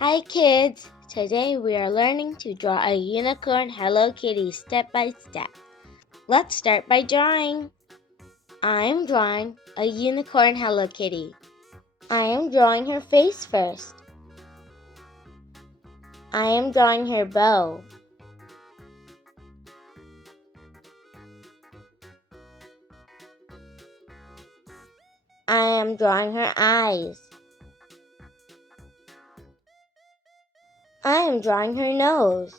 Hi kids! Today we are learning to draw a unicorn Hello Kitty step by step. Let's start by drawing. I'm drawing a unicorn Hello Kitty. I am drawing her face first. I am drawing her bow. I am drawing her eyes. I am drawing her nose.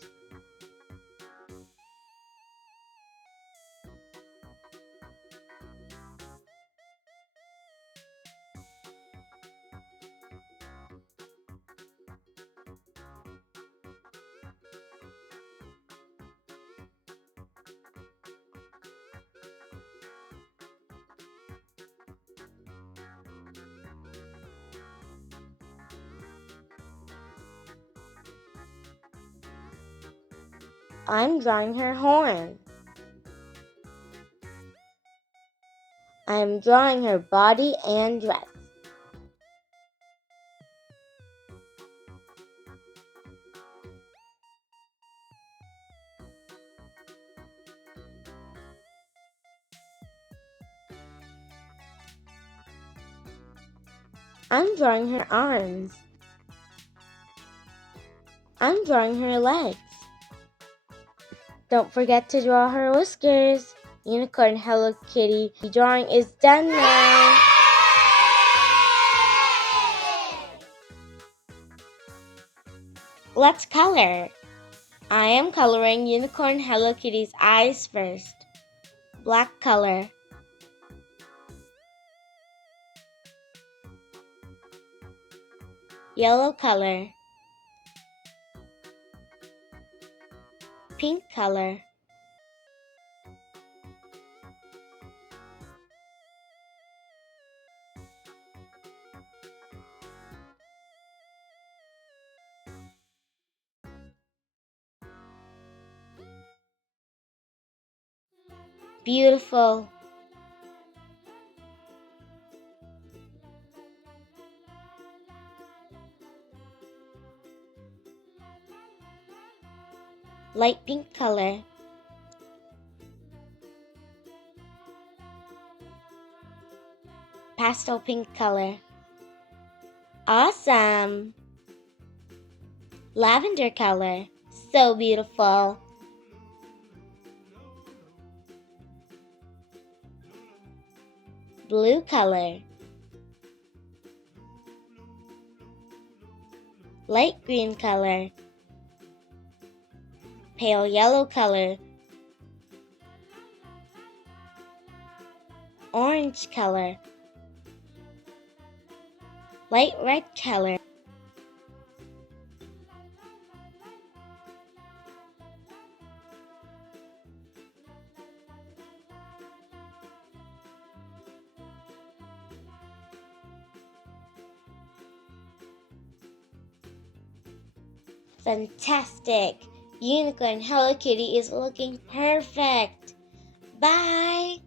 I'm drawing her horn. I'm drawing her body and dress. I'm drawing her arms. I'm drawing her legs. Don't forget to draw her whiskers. Unicorn Hello Kitty drawing is done now. Let's color. I am coloring Unicorn Hello Kitty's eyes first. Black color. Yellow color. Pink color. Beautiful. Light pink color. Pastel pink color. Awesome! Lavender color. So beautiful. Blue color. Light green color. Pale yellow color. Orange color. Light red color. Fantastic! Unicorn Hello Kitty is looking perfect. Bye!